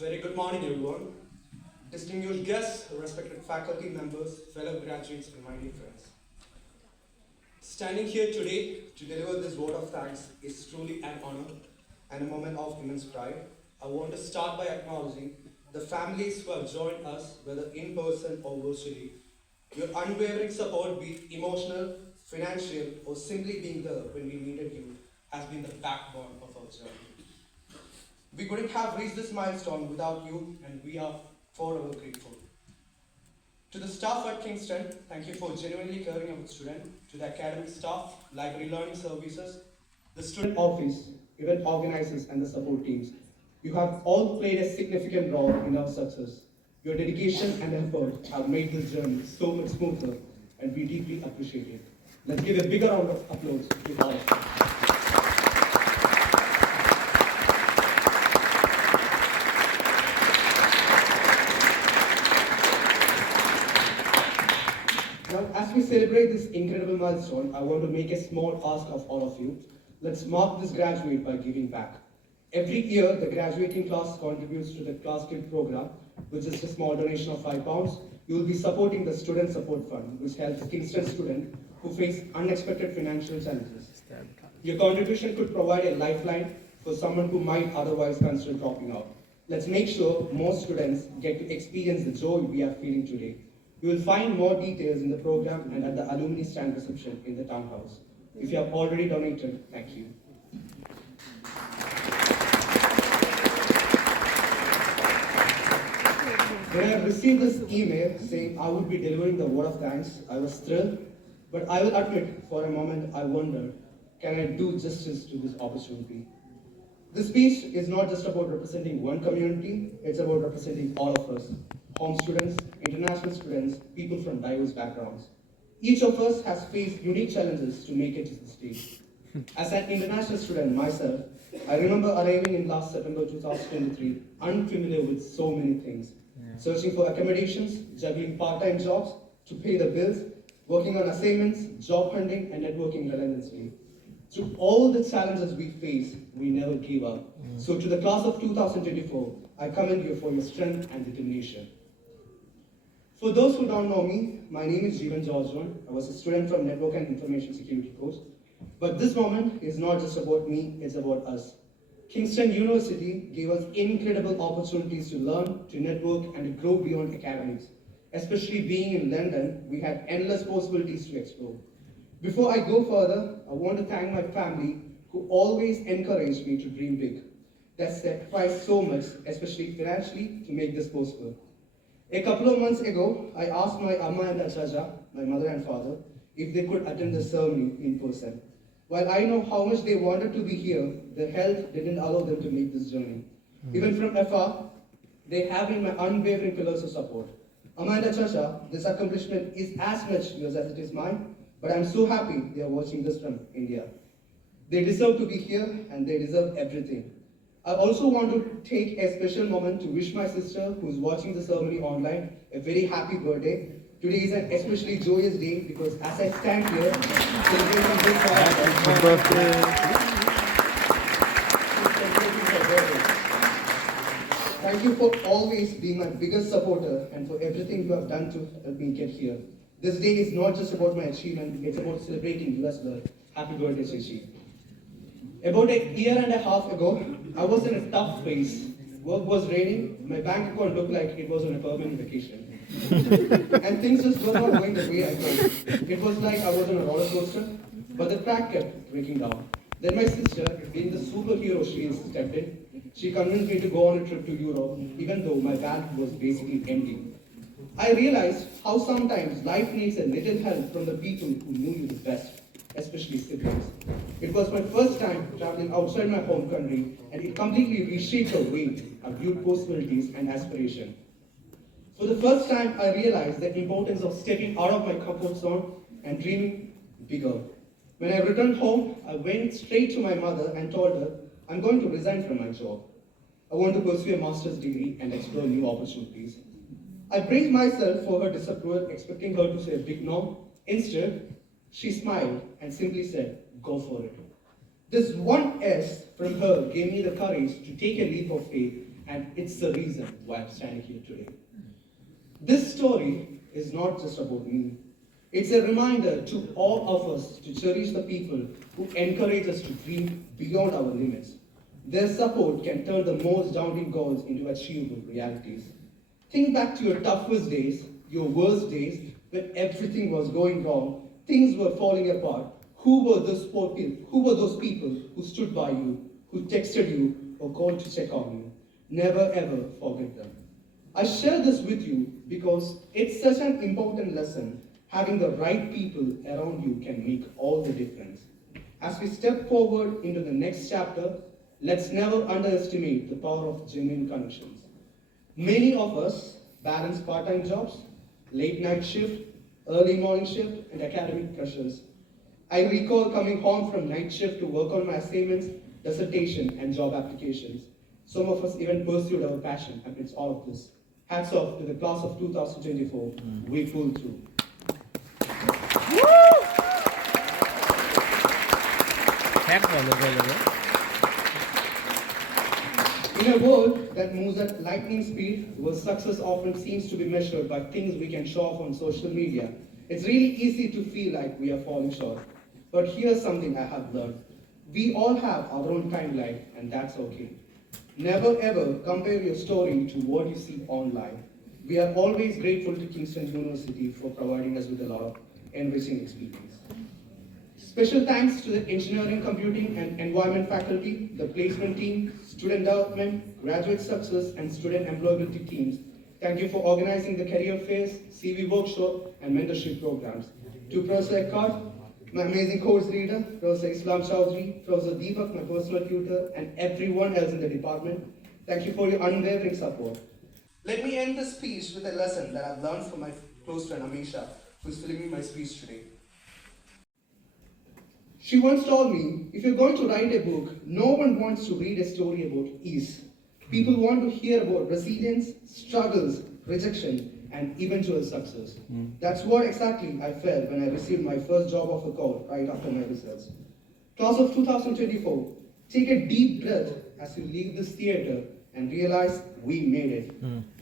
Very good morning, everyone. Distinguished guests, respected faculty members, fellow graduates, and my dear friends. Standing here today to deliver this vote of thanks is truly an honor and a moment of immense pride. I want to start by acknowledging the families who have joined us, whether in person or virtually. Your unwavering support, be it emotional, financial, or simply being there when we needed you, has been the backbone of our journey. We couldn't have reached this milestone without you, and we are forever grateful. To the staff at Kingston, thank you for genuinely caring about students. To the academic staff, library learning services, the student office, event organizers, and the support teams. You have all played a significant role in our success. Your dedication and effort have made this journey so much smoother, and we deeply appreciate it. Let's give a bigger round of applause to all of them. Now, as we celebrate this incredible milestone, I want to make a small ask of all of you. Let's mark this graduate by giving back. Every year, the graduating class contributes to the Class Kid program, which is a small donation of £5. You will be supporting the Student Support Fund, which helps Kingston students who face unexpected financial challenges. Your contribution could provide a lifeline for someone who might otherwise consider dropping out. Let's make sure more students get to experience the joy we are feeling today. You will find more details in the program and at the alumni stand reception in the townhouse. If you have already donated, thank you. When I received this email saying I would be delivering the word of thanks, I was thrilled, but I will admit for a moment I wondered, can I do justice to this opportunity? This speech is not just about representing one community, it's about representing all of us. Home students, international students, people from diverse backgrounds. Each of us has faced unique challenges to make it to the stage. As an international student myself, I remember arriving in last September 2023, unfamiliar with so many things. Searching for accommodations, juggling part-time jobs to pay the bills, working on assignments, job hunting, and networking relentlessly. Through all the challenges we face, we never gave up. So to the class of 2024, I commend you for your strength and determination. For those who don't know me, my name is Jeevan. I was a student from Network and Information Security course. But this moment is not just about me, it's about us. Kingston University gave us incredible opportunities to learn, to network, and to grow beyond academics. Especially being in London, we had endless possibilities to explore. Before I go further, I want to thank my family who always encouraged me to dream big. That sacrificed so much, especially financially, to make this possible. A couple of months ago, I asked my Amma and Achaja, my mother and father, if they could attend the ceremony in person. While I know how much they wanted to be here, their health didn't allow them to make this journey. Even from afar, they have been my unwavering pillars of support. Amma and Achaja, this accomplishment is as much yours as it is mine, but I'm so happy they are watching this from India. They deserve to be here and they deserve everything. I also want to take a special moment to wish my sister, who's watching the ceremony online, a very happy birthday. Today is an especially joyous day because as I stand here, celebrating this happy birthday. Thank you for always being my biggest supporter and for everything you have done to help me get here. This day is not just about my achievement, it's about celebrating you as well. Happy birthday, Shishi. About a year and a half ago, I was in a tough phase. Work was raining, my bank account looked like it was on a permanent vacation. And things just were not going the way I thought. It was like I was on a roller coaster, but the track kept breaking down. Then my sister, being the superhero she is, stepped in. She convinced me to go on a trip to Europe, even though my wallet was basically empty. I realized how sometimes life needs a little help from the people who knew you the best, especially siblings. It was my first time traveling outside my home country, and it completely reshaped the way I viewed possibilities and aspiration. For the first time, I realized the importance of stepping out of my comfort zone and dreaming bigger. When I returned home, I went straight to my mother and told her, I'm going to resign from my job. I want to pursue a master's degree and explore new opportunities. I braced myself for her disapproval, expecting her to say a big no. Instead, she smiled and simply said, go for it. This one S from her gave me the courage to take a leap of faith and it's the reason why I'm standing here today. This story is not just about me. It's a reminder to all of us to cherish the people who encourage us to dream beyond our limits. Their support can turn the most daunting goals into achievable realities. Think back to your toughest days, your worst days, when everything was going wrong, things were falling apart. Who were those people who stood by you, who texted you, or called to check on you? Never ever forget them. I share this with you because it's such an important lesson. Having the right people around you can make all the difference. As we step forward into the next chapter, let's never underestimate the power of genuine connections. Many of us balance part-time jobs, late night shift, early morning shift, and academic pressures. I recall coming home from night shift to work on my assignments, dissertation, and job applications. Some of us even pursued our passion amidst all of this. Hats off to the class of 2024. We pulled through. In a world that moves at lightning speed, where success often seems to be measured by things we can show off on social media, it's really easy to feel like we are falling short. But here's something I have learned. We all have our own timeline, and that's okay. Never ever compare your story to what you see online. We are always grateful to Kingston University for providing us with a lot of enriching experience. Special thanks to the engineering, computing, and environment faculty, the placement team, student development, graduate success, and student employability teams. Thank you for organizing the career fairs, CV workshop, and mentorship programs. To Professor Eckhart, my amazing course leader, Professor Islam Chowdhury, Professor Deepak, my personal tutor, and everyone else in the department, thank you for your unwavering support. Let me end this speech with a lesson that I've learned from my close friend Amisha, who's filming my speech today. She once told me, if you're going to write a book, no one wants to read a story about ease. People want to hear about resilience, struggles, rejection, and eventual success. That's what exactly I felt when I received my first job offer call right after my results. Class of 2024, take a deep breath as you leave this theater and realize we made it.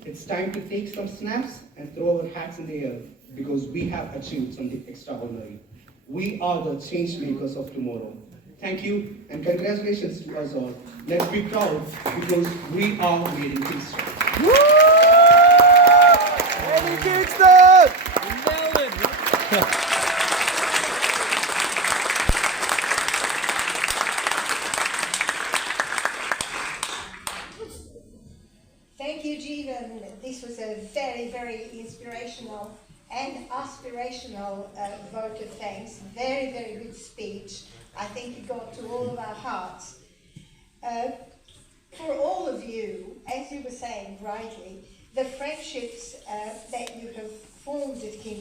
It's time to take some snaps and throw our hats in the air because we have achieved something extraordinary. We are the change makers of tomorrow. Thank you and congratulations to us all. Let's be proud because we are made in Kingston. Woo! Made in Kingston! Thank you, Jeevan. This was a very, very inspirational and aspirational vote of thanks. Very, very good speech. I think it got to all of our hearts. For all of you, as you were saying rightly, the friendships that you have formed at Kingston